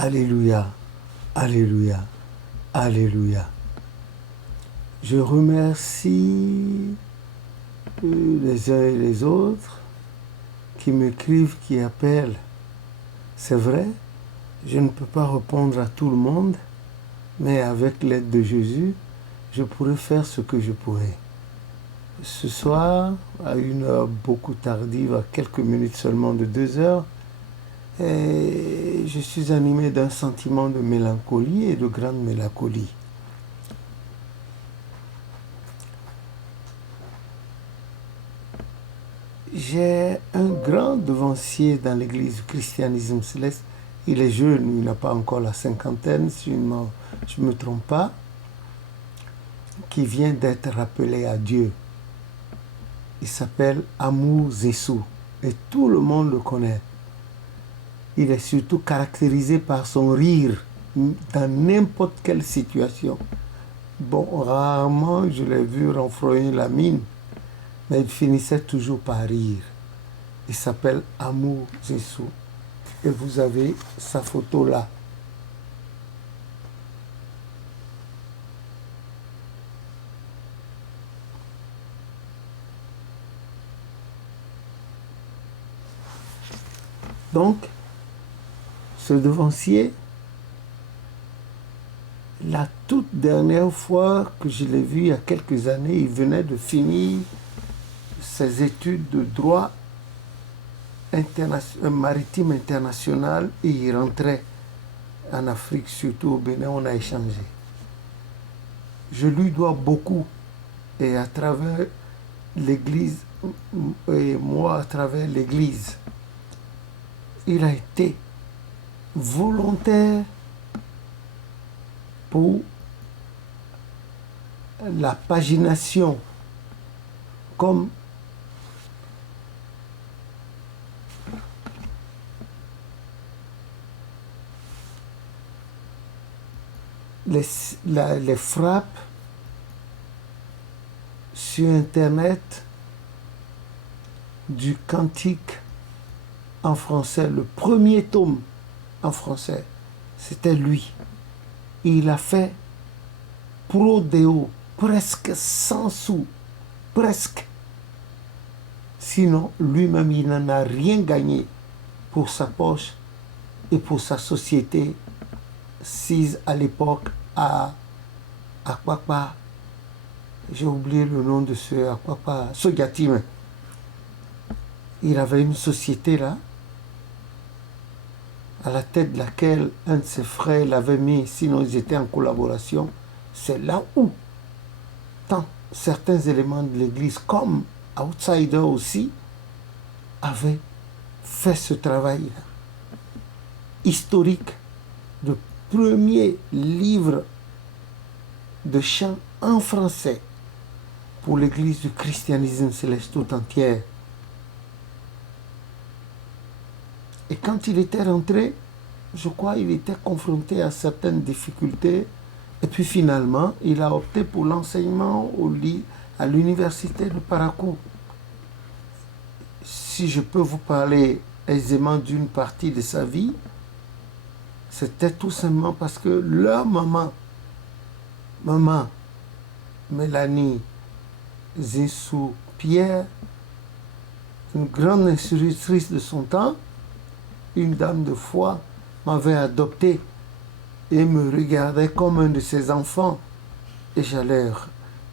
Alléluia, Alléluia, Alléluia. Je remercie les uns et les autres qui m'écrivent, qui appellent. C'est vrai, je ne peux pas répondre à tout le monde, mais avec l'aide de Jésus, je pourrais faire ce que je pourrais. Ce soir, à une heure beaucoup tardive, à quelques minutes seulement de 2 heures, et je suis animé d'un sentiment de mélancolie et de grande mélancolie. J'ai un grand devancier dans l'église du christianisme céleste. Il est jeune, il n'a pas encore la cinquantaine, si je ne me trompe pas, qui vient d'être rappelé à Dieu. Il s'appelle Amour Zessou et tout le monde le connaît. Il est surtout caractérisé par son rire dans n'importe quelle situation. Bon, rarement je l'ai vu renfroyer la mine, mais il finissait toujours par rire. Il s'appelle Amour Zessou. Et vous avez sa photo là. Donc, ce devancier, la toute dernière fois que je l'ai vu il y a quelques années, il venait de finir ses études de droit maritime international et il rentrait en Afrique, surtout au Bénin, on a échangé. Je lui dois beaucoup et à travers l'église, et moi à travers l'église, il a été volontaire pour la pagination comme les frappes sur Internet du cantique en français, le premier tome en français, c'était lui. Il a fait pro deo, presque 100 sous, presque. Sinon, lui-même, il n'en a rien gagné pour sa poche et pour sa société sise à l'époque à Kwakwa. J'ai oublié le nom de ce Kwakwa, Sogatime. Il avait une société là, à la tête de laquelle un de ses frères l'avait mis, sinon ils étaient en collaboration. C'est là où certains éléments de l'église, comme outsiders aussi, avaient fait ce travail historique de premier livre de chant en français pour l'église du christianisme céleste tout entière. Et quand il était rentré, je crois qu'il était confronté à certaines difficultés. Et puis finalement, il a opté pour l'enseignement à l'université de Parakou. Si je peux vous parler aisément d'une partie de sa vie, c'était tout simplement parce que leur maman Mélanie Zessou Pierre, une grande institutrice de son temps, une dame de foi, m'avait adopté et me regardait comme un de ses enfants. Et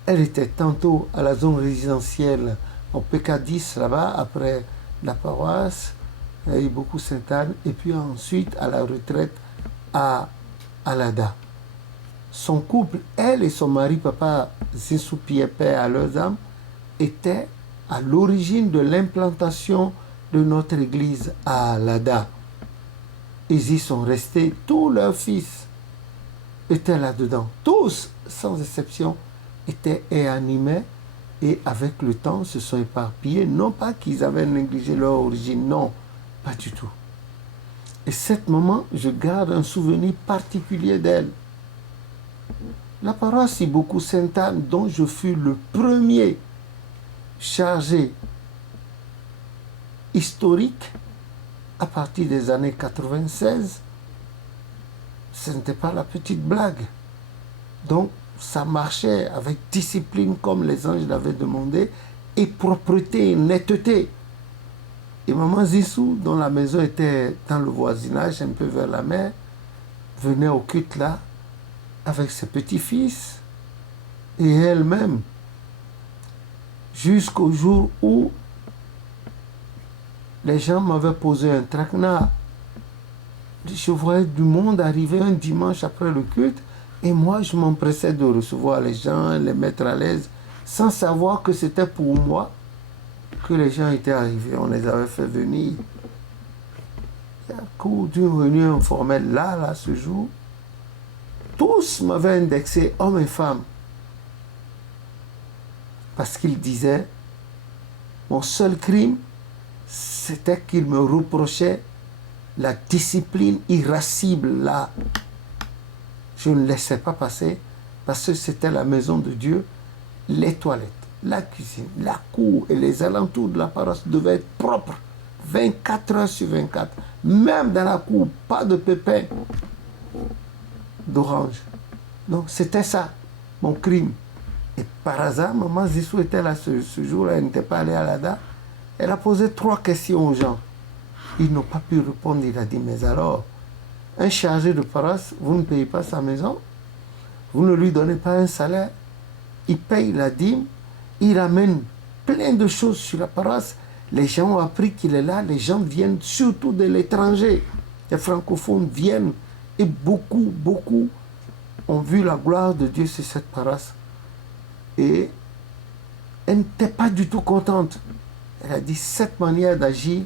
elle était tantôt à la zone résidentielle au PK10 là-bas, après la paroisse, et beaucoup Sainte-Anne, et puis ensuite à la retraite à Alada. Son couple, elle et son mari, papa Zessou Pierre, père à leurs âmes, étaient à l'origine de l'implantation de notre église à Alada. Ils y sont restés, tous leurs fils étaient là-dedans. Tous, sans exception, étaient et animés et avec le temps se sont éparpillés. Non pas qu'ils avaient négligé leur origine, non, pas du tout. Et cette maman, je garde un souvenir particulier d'elle. La paroisse Iboku Sainte-Anne, dont je fus le premier chargé historique à partir des années 96, ce n'était pas la petite blague. Donc, ça marchait avec discipline comme les anges l'avaient demandé, et propreté, netteté. Et maman Zissou, dont la maison était dans le voisinage, un peu vers la mer, venait au culte là, avec ses petits-fils, et elle-même, jusqu'au jour où les gens m'avaient posé un traquenard. Je voyais du monde arriver un dimanche après le culte, et moi, je m'empressais de recevoir les gens, les mettre à l'aise, sans savoir que c'était pour moi que les gens étaient arrivés. On les avait fait venir. Et à cours d'une réunion informelle, là, ce jour, tous m'avaient indexé, hommes et femmes, parce qu'ils disaient, mon seul crime, c'était qu'ils me reprochaient la discipline irascible là. Je ne laissais pas passer parce que c'était la maison de Dieu. Les toilettes, la cuisine, la cour et les alentours de la paroisse devaient être propres 24 heures sur 24. Même dans la cour, pas de pépins d'orange. Donc c'était ça, mon crime. Et par hasard, maman Zissou était là ce jour-là, elle n'était pas allée à l'ADA. Elle a posé 3 questions aux gens. Ils n'ont pas pu répondre. Il a dit, mais alors, un chargé de paroisse, vous ne payez pas sa maison, vous ne lui donnez pas un salaire, il paye la dîme, il amène plein de choses sur la paroisse. Les gens ont appris qu'il est là, les gens viennent surtout de l'étranger. Les francophones viennent et beaucoup ont vu la gloire de Dieu sur cette paroisse. Et elle n'était pas du tout contente. Elle a dit, cette manière d'agir,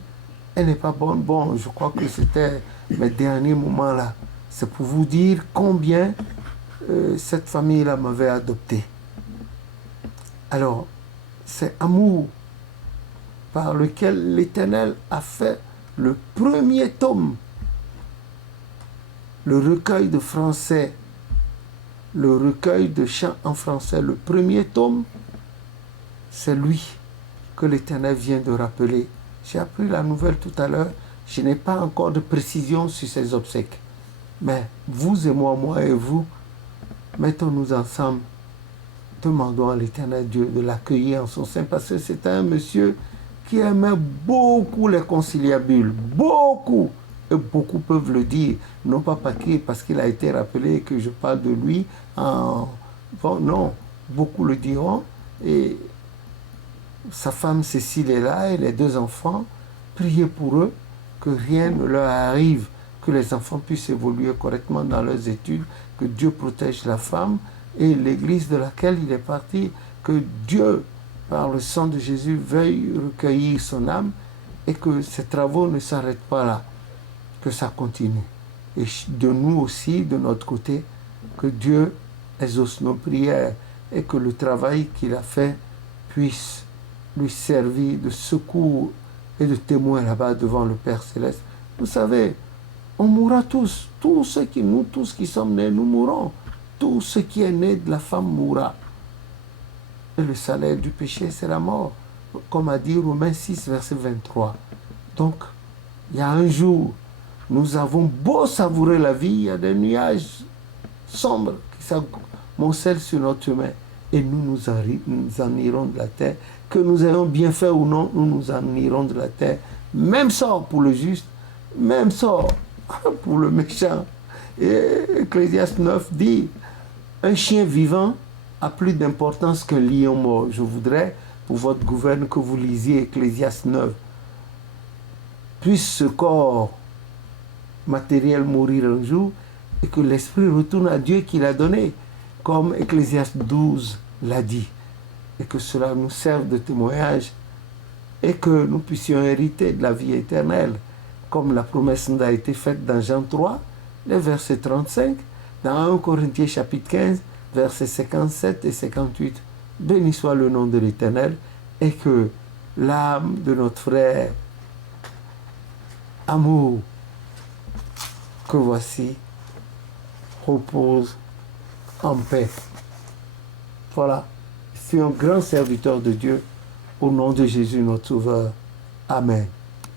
elle n'est pas bonne. Bon, je crois que c'était mes derniers moments là. C'est pour vous dire combien cette famille-là m'avait adopté. Alors, c'est amour par lequel l'Éternel a fait le premier tome, le recueil de français, le recueil de chants en français, le premier tome, c'est lui que l'Éternel vient de rappeler. J'ai appris la nouvelle tout à l'heure. Je n'ai pas encore de précision sur ses obsèques. Mais vous et moi et vous, mettons-nous ensemble. Demandons à l'Éternel Dieu de l'accueillir en son sein, parce que c'était un monsieur qui aimait beaucoup les conciliabules. Beaucoup. Et beaucoup peuvent le dire. Non pas parce qu'il a été rappelé que je parle de lui. Bon, non. Beaucoup le diront. Et sa femme Cécile est là et les 2 enfants. Priez pour eux, que rien ne leur arrive, que les enfants puissent évoluer correctement dans leurs études, que Dieu protège la femme et l'église de laquelle il est parti, que Dieu, par le sang de Jésus, veuille recueillir son âme et que ces travaux ne s'arrêtent pas là, que ça continue. Et de nous aussi, de notre côté, que Dieu exauce nos prières et que le travail qu'il a fait puisse lui servir de secours et de témoin là-bas devant le Père Céleste. Vous savez, on mourra tous. Nous tous qui sommes nés, nous mourrons. Tout ce qui est né de la femme mourra. Et le salaire du péché, c'est la mort. Comme a dit Romains 6, verset 23. Donc, il y a un jour, nous avons beau savourer la vie, il y a des nuages sombres qui s'amoncellent sur notre chemin. Et nous en irons de la terre. Que nous ayons bien fait ou non, nous en irons de la terre. Même sort pour le juste, même sort pour le méchant. Et Ecclésiaste 9 dit, un chien vivant a plus d'importance qu'un lion mort. Je voudrais, pour votre gouverne, que vous lisiez Ecclésiaste 9. Puisse ce corps matériel mourir un jour et que l'esprit retourne à Dieu qui l'a donné, comme Ecclésiaste 12 l'a dit. Et que cela nous serve de témoignage et que nous puissions hériter de la vie éternelle, comme la promesse nous a été faite dans Jean 3, les versets 35, dans 1 Corinthiens chapitre 15, versets 57 et 58. Béni soit le nom de l'Éternel et que l'âme de notre frère Amour, que voici, repose en paix. Voilà. Je suis un grand serviteur de Dieu. Au nom de Jésus, notre Sauveur. Amen.